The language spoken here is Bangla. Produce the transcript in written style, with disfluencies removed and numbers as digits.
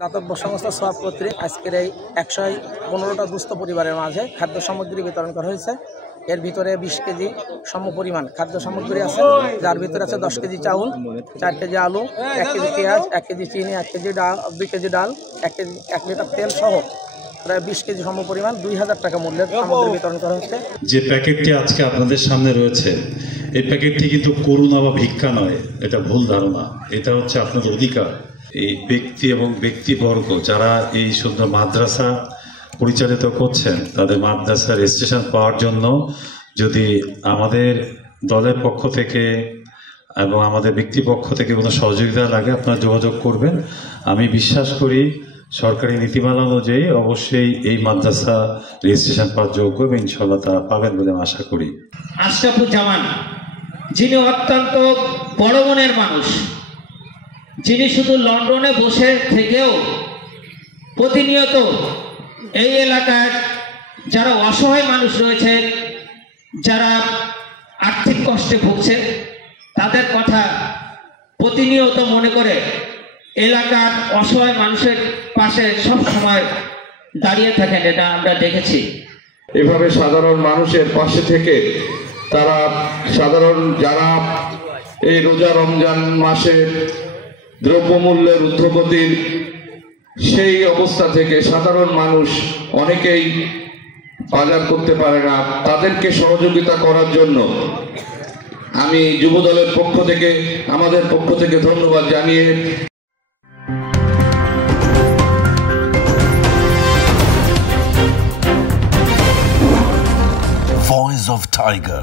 দাতব্য সংস্থা সোয়াব কর্তৃক আজকের এই 115টা দুস্থ পরিবারের মাঝে খাদ্য সামগ্রী বিতরণ করা হয়েছে। এর ভিতরে 20 কেজি সমপরিমাণ খাদ্য সামগ্রী আছে, যার ভিতরে আছে 10 কেজি চাউল, 4 কেজি আলু, 1 কেজি পেঁয়াজ, 1 কেজি চিনি, 1 কেজি ডাল, 2 কেজি ডাল, 1 লিটার তেল সহ প্রায় 20 কেজি সমপরিমাণ 2000 টাকা মূল্যের সামগ্রী বিতরণ করা হচ্ছে। যে প্যাকেটটি আজকে আপনাদের সামনে রয়েছে, এই প্যাকেটটি কিন্তু করুণা বা ভিক্ষা নয়, এটা ভুল ধারণা। এটা হচ্ছে আপনাদের অধিকার। এই ব্যক্তি এবং ব্যক্তিবর্গ যারা এই সুন্দর মাদ্রাসা পরিচালিত করছেন, তাদের মাদ্রাসা রেজিস্ট্রেশন পাওয়ার জন্য যদি আমাদের দলের পক্ষ থেকে এবং আমাদের ব্যক্তি পক্ষ থেকে কোনো সহযোগিতা লাগে, আপনারা যোগাযোগ করবেন। আমি বিশ্বাস করি সরকারি নীতিমালা অনুযায়ী অবশ্যই এই মাদ্রাসা রেজিস্ট্রেশন পাওয়ার যোগ্য এবং ইনশাল্লাহ তারা পাবেন বলে আমি আশা করি। আশরাফুজ্জামান, যিনি অত্যন্ত বড় মনের মানুষ, যিনি শুধু লন্ডনে বসে থেকেও প্রতিনিয়ত এই এলাকার যারা অসহায় মানুষ রয়েছে, যারা আর্থিক কষ্টে ভুগছে, তাদের কথা প্রতিনিয়ত মনে করে এলাকার অসহায় মানুষের পাশে সব সময় দাঁড়িয়ে থাকেন, এটা আমরা দেখেছি। এভাবে সাধারণ মানুষের পাশে থেকে তারা সাধারণ যারা এই রোজা রমজান মাসে দ্রব্যমূল্যের ঊর্ধ্বগতির সেই অবস্থা থেকে সাধারণ মানুষ অনেকেই বাজার করতে পারে না, তাদেরকে সহযোগিতা করার জন্য আমি যুবদলের পক্ষ থেকে, আমাদের পক্ষ থেকে ধন্যবাদ জানিয়ে Voice of Tiger.